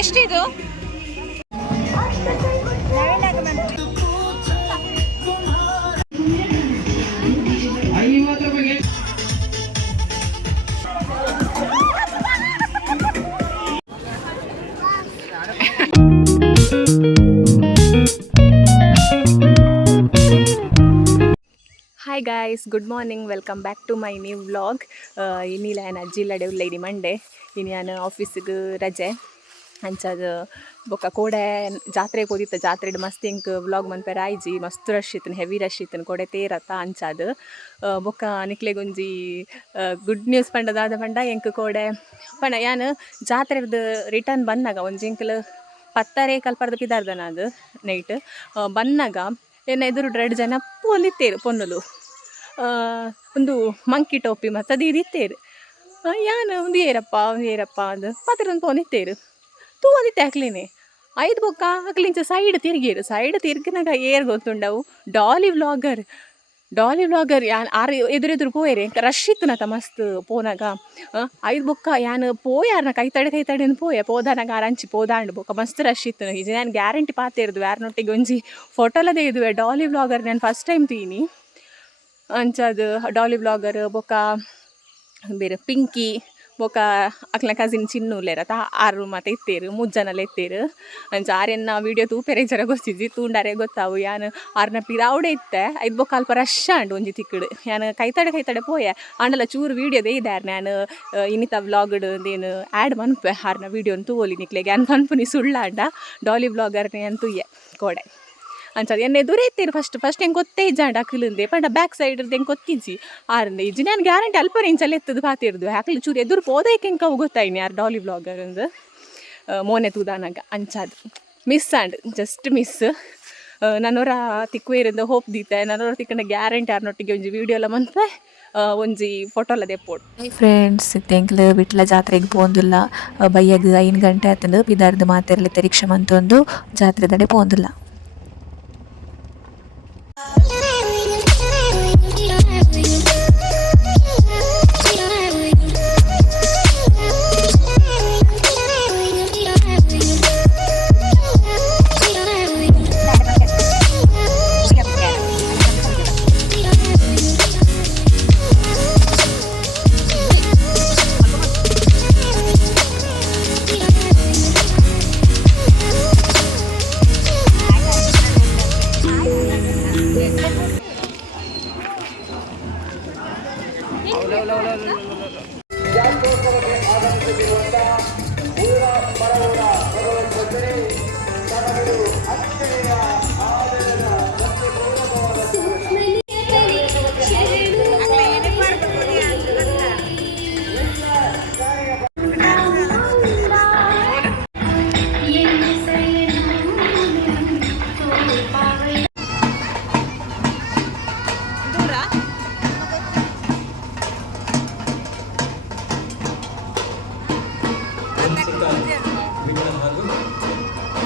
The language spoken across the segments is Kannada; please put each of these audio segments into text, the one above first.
ಎಷ್ಟಿದು? Hi guys, good morning, welcome back to my new vlog. ಇನ್ನಿಲ್ಲ ಏನು ಅಜ್ಜಿಲ್ಲಡೆ ಉಳ್ಳೈಡಿ ಮಂಡೆ ಇನ್ನು ನಾನು ಆಫೀಸಿಗೆ ರಜೆ ಅಂಚದು ಬೊಕ್ಕ ಕೋಡೆ ಜಾತ್ರೆಗೆ ಹೋದಿತ್ತ. ಜಾತ್ರೆಡ್ ಮಸ್ತ್ ಇಂಕ್ ವ್ಲಾಗ್ ಮನ್ಪೆರ ಆಯ್ಜಿ ಮಸ್ತ್ ರಶ್ ಇತ್ತನು, ಹೆವಿ ರಶ್ ಇತ್ತನು, ಕೋಡೆ ತೇರತ್ತ ಅಂಚದು ಬೊಕ್ಕ ನಿಕ್ಲೆಗೊಂಜಿ ಗುಡ್ ನ್ಯೂಸ್ ಪಂಡದಾದ ಪಂಡ ಎಂಕ್ ಕೋಡೆ ಪಂಡ ಯಾನು ಜಾತ್ರೆದು ರಿಟರ್ನ್ ಬಂದಾಗ ಒಂಜಿ ಎಂಕಲ್ 10 ಕಲ್ಪರ್ದ ಪಿದಾರ್ದನ ಅದು ನೈಟ್ ಬಂದಾಗ ಏನು ಎದುರು 2 ಜನ ಪೋಲಿತ್ತೇರು ಪೊನ್ನುಲು ಒಂದು ಮಂಕಿ ಟೋಪಿ ಮತ್ತು ಅದು ಇದಿತ್ತೇರು ಯಾನು ಒಂದು ಏರಪ್ಪ ಅದು ಪತ್ರೊಂದು ಪೋನಿತ್ತೇರು ತೂ ಅಂದಿತ್ತೆ ಹಾಕ್ಲಿನೇ 5 ಬೊಕ್ಕ ಹಾಕ್ಲಿಂಚ ಸೈಡ್ ತಿರ್ಗಿನಾಗ ಏರ್ ಗೊತ್ತುಂಡವು ಡಾಲಿ ವ್ಲಾಗರ್ ಯಾನ್ ಆರು ಎದುರೆದುರು ಪೋಯರೆ ರಶ್ ಇತ್ತು ನತ ಮಸ್ತ್ ಪೋನಾಗ 5 ಬೊಕ್ಕ ಯಾನು ಪೋಯಾರ್ನ ಕೈತಡೆ ಪೋದಾನಾಗ ಆರಂಚಿ ಪೋದಾಂಡು ಬೊಕ್ಕ ಮಸ್ತ್ ರಶ್ ಇತ್ತು. ಇದು ನಾನು ಗ್ಯಾರಂಟಿ ಪಾತೇರ್ದು ಯಾರನೊಟ್ಟಿಗೆ ಒಂಜಿ ಫೋಟೋಲದೇ ಇದುವೆ ಡಾಲಿ ವ್ಲಾಗರ್ ನಾನು ಫಸ್ಟ್ ಟೈಮ್ ತೀನಿ ಅಂಚದು ಡಾಲಿ ವ್ಲಾಗರ್ ಬೊಕ್ಕ ಬೇರೆ ಪಿಂಕಿ ಬೊಕ್ಕ ಅಕ್ಲ ಕಸಿನ್ ಚಿನ್ನೂಲೆರತ 6 ಮತ್ತು ಇತ್ತೇರು 3 ಜನಲ್ಲ ಎತ್ತೇರು ಅಂಚ ಆರೆನ್ನ ವೀಡಿಯೋ ತೂಪೆರೆ ಜರ ಗೊತ್ತಿದ್ದಿ ತೂಂಡಾರೆ ಗೊತ್ತಾವು ಯಾನು ಆರ್ನ ಪಿರಾವಡೆ ಇತ್ತೆ 5 ಬೊಕ್ಕ ಅಲ್ಪ ರಶ್ ಅಂಡು ಒಂಜಿ ತಿಕ್ಕಡು ಯಾನು ಕೈತಡೆ ಪೋಯ ಆಂಡಲ ಚೂರು ವೀಡಿಯೋದೇ ಇದ್ದಾರೆ. ನಾನು ಇನ್ನಿತ ವ್ಲಾಗ್ಡ್ ಏನು ಆ್ಯಡ್ ಮನ್ಪೆ ಆರ್ನ ವೀಡಿಯೋನ ತೂವೋಲಿ ನಿಕ್ಲೆಗೆ ಯಾನು ಮನ್ಪುನಿ ಸುಳ್ಳಾಂಡ ಡಾಲಿ ವ್ಲಾಗರ್ನೇ ಅಂತೂಯೆ ಕೋಡೆ ಅಂಚದು ಎಣ್ಣೆ ಎದುರೇ ಇತ್ತೇರು ಫಸ್ಟ್ ಹೆಂಗೆ ಗೊತ್ತೇ ಇಜ್ಜಾಂಡು ಅಕ್ಲಿಂದೆ ಪಂಡ ಬ್ಯಾಕ್ ಸೈಡ್ದು ಹೆಂಗೆ ಗೊತ್ತಿಜ್ಜಿ ಆರ್ನ ಇಜ್ಜಿ ನಾನು ಗ್ಯಾರಂಟಿ ಅಲ್ಪ ಇಂಚಲ್ಲಿ ಎತ್ತದು ಪಾತಿರ್ದು ಅಕ್ಲಿ ಚೂರು ಎದುರು ಪೋದಕ್ಕೆ ಹೆಂಗೆ ಅವು ಗೊತ್ತಾಯಿನಿ ಯಾರು ಡಾಲಿ ವ್ಲಾಗರ್ ಅಂದು ಮೋನೆ ತೂದಾನಾಗ ಅಂಚದು ಮಿಸ್ ಆಂಡ್ ಜಸ್ಟ್ ಮಿಸ್ ನನ್ನವರ ತಿಕ್ಕುವೇರಿಂದ ಹೋಪ್ ದೀತೆ ನನ್ನವರ ತಿಕ್ಕಂಡ ಗ್ಯಾರಂಟಿ ಯಾರನೊಟ್ಟಿಗೆ ಒಂಜಿ ವೀಡಿಯೋ ಎಲ್ಲ ಮನ್ಪೆ ಒಂಜಿ ಫೋಟೋಲ ದೆಪ್ಪೋಡು. ಫ್ರೆಂಡ್ಸ್ ತೆಂಕ್ಲು ಬಿಟ್ಲ ಜಾತ್ರೆಗೆ ಪೋಂದುಲ್ಲ ಬಯ್ಯಗ್ 5 ಗಂಟೆ ಆತಂದು ಪಿದಾರ್ದು ಮಾತೆರ್ಲಿ ತೆರಿಕ್ಷೆ ಮಂತೊಂದು ಜಾತ್ರೆ ದಡೆ ಪೋಂದುಲ್ಲ.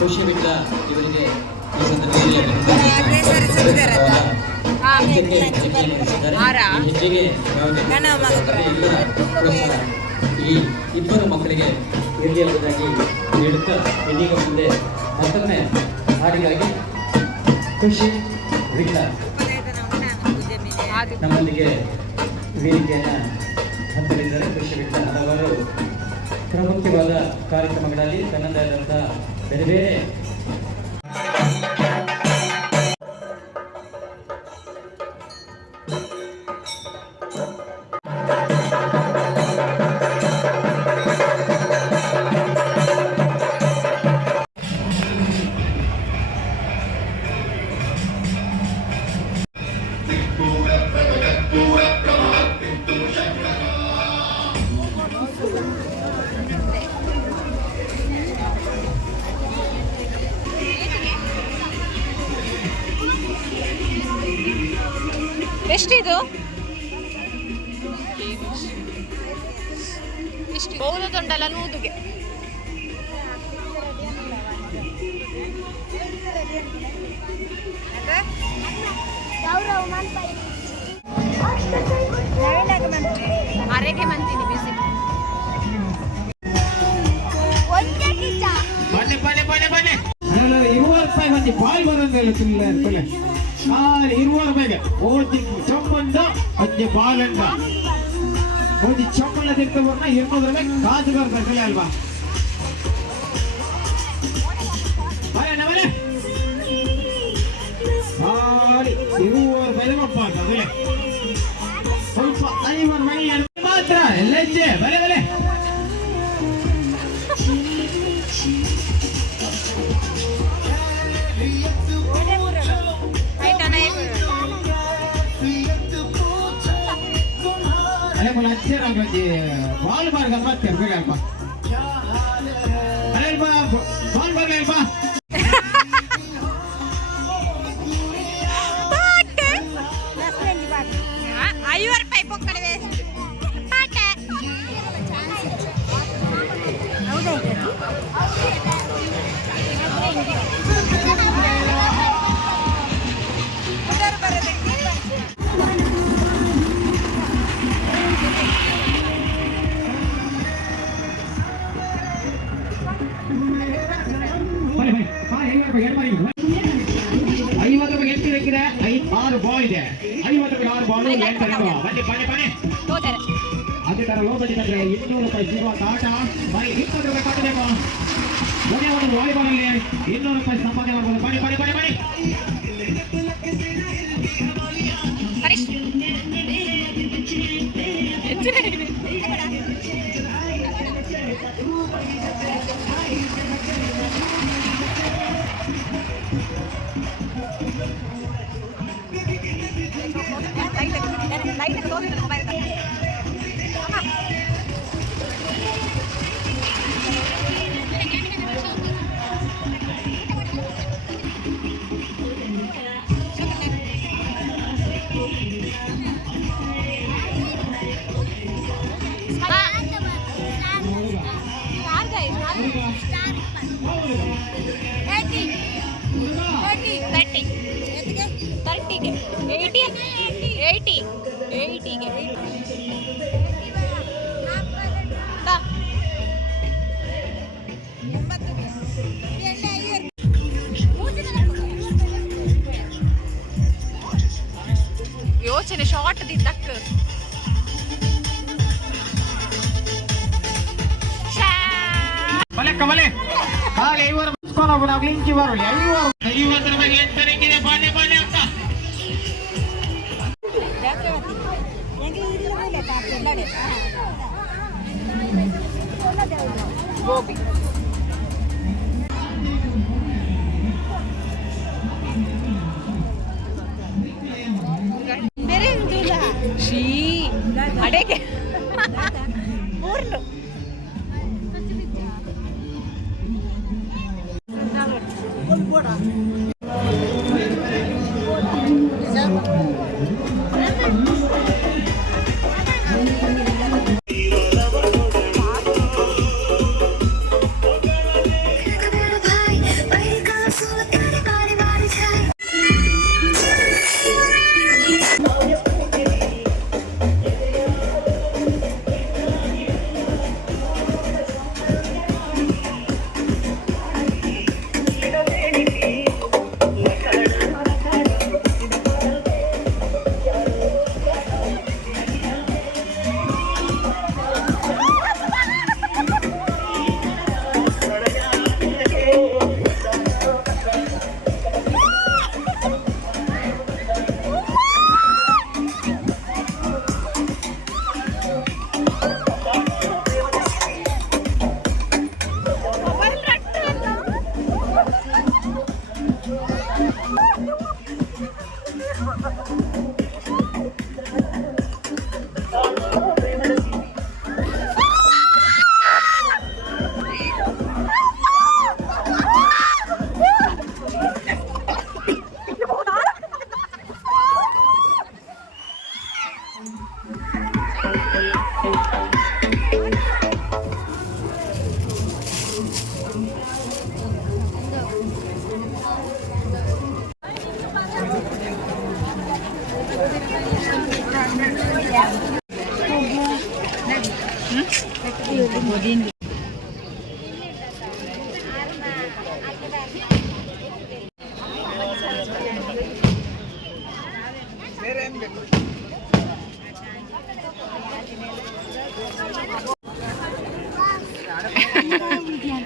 ಖುಷಿ ಬಿಟ್ಟ ಇವರಿಗೆ ಈ ಸಂದರ್ಭದಲ್ಲಿ ಈ ಇಬ್ಬರು ಮಕ್ಕಳಿಗೆ ಇರಲಿ ಎಂಬುದಾಗಿ ಹೇಳುತ್ತಾ ಇದೀಗ ಮುಂದೆ ಮತ್ತೊಮ್ಮೆ ಹಾಡಿಗಾಗಿ ಖುಷಿ ಬಿಟ್ಟ ನಮ್ಮೊಂದಿಗೆ ವೇದಿಕೆಯನ್ನು ಹಂತಲಿದ್ದಾರೆ. ಖುಷಿ ಬಿಟ್ಟ ಹಲವಾರು ಪ್ರಮುಖವಾದ ಕಾರ್ಯಕ್ರಮಗಳಲ್ಲಿ ತನ್ನದೇ ಆದಂಥ ಬೇರೆ ಬೇರೆ ಎಷ್ಟಿದು? ಇಷ್ಟು ಬಹುದೊಂಡಲ್ಲ ನೂದುಗೆ ಅರೆಗೆ ಮಂತೀನಿ ಬಿಸಿ ಬನ್ನಿ 20 ರೂಪಾಯಿ ಮಂದಿ ಬಾಯ್ ಬರೋದಿಲ್ಲ ತಿನ್ನಲೆ 20 ರೂಪಾಯಿಗೆ ಓದಿ ಚಮ್ಮಂದ ಅಜ್ಜಿ ಬಾಲಂಡ ಓದಿ ಚಮ್ಮಣ್ಣ ತಿಳ್ಕೊಂಡ್ಬರ್ನ 200 ರೂಪಾಯಿ ಕಾಸು ಬರ್ಬೇಕಲ್ಲ ಅಲ್ವಾ ಬರಣ್ಣ ಬರೇ 20 ರೂಪಾಯಿ ಮಾಡ್ತಾರೆ ಸ್ವಲ್ಪ 50 ಮಣಿ ಮಾತ್ರ ಎಲ್ಲೆಜ್ಜೆ ಬಲೆ ಬಲೆ ಅಲೆ ಮುಲ ಅಚ್ಚರ ಆಗಜ್ಜಿ ಬಾಲ್ ಮಾರ್ಗ ಮತ್ತೆ ಬೇಕಪ್ಪ ಅಲೆ ಬಾಲ್ ಬರ್ಲಿಲ್ವಾ 50 ರೂಪಾಯಿ ಪೊಕ್ಕಡೆ ವೇಸ್ಟ್ ಪಾಟೆ ಆರು ಬಾಲ್ ಇದೆ 50 ರೂಪಾಯಿ 6 ಬಾಲ್ ಬನ್ನಿ ಅದೇ ತರ ಲೋ ಬಜೆಟ್ ಅಂದ್ರೆ 200 ರೂಪಾಯಿ ಸಿಗುವಂತ ಆಟ ಬರೀ 20 ರೂಪಾಯಿ ಕಟ್ಟಬೇಕು ಒಂದೇ ಒಂದು ವಾಲಿಬಾಲ್ ಅಲ್ಲಿ 200 ರೂಪಾಯಿ ಸಂಪಾದನೆ ಮಾಡಬಹುದು ಬನ್ನಿ ಯೋಚನೆ ಶಾರ್ಟ್ ದಿದ್ದಕ್ಕ ಕಮಲೆ ಕಾಲಿ 50 ಮುಸ್ಕೊಂಡು ಇಂಚಿ ಬರಲಿ 50 ರೂಪಾಯಿ ಎಂಟರಿಂಗಿದೆ ಬಾಣೆ ಅಂತ ಗೋಬಿ ಶೀ ಅಡೆಗೆ ಮೂರ್ಲು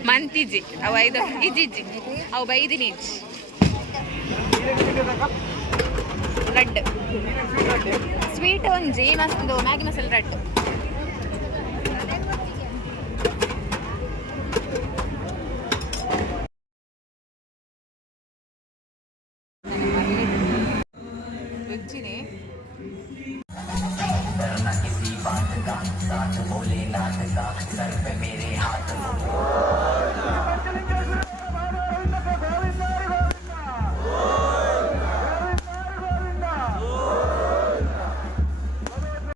ಮಂತಿಜಿ ಅವು 5 ಇಜ್ಜಿಜ್ಜಿ ಅವು ಬೈದಿನಿ ರಡ್ ಸ್ವೀಟ್ ಒಂಜಿ ಮಸ್ತ್ ಮ್ಯಾಗಿ ಮಸಾಲ ರಡ್ ವೆಜ್ಜಿನೇ किसी बात का साथ बोले नाटका सर पे मेरे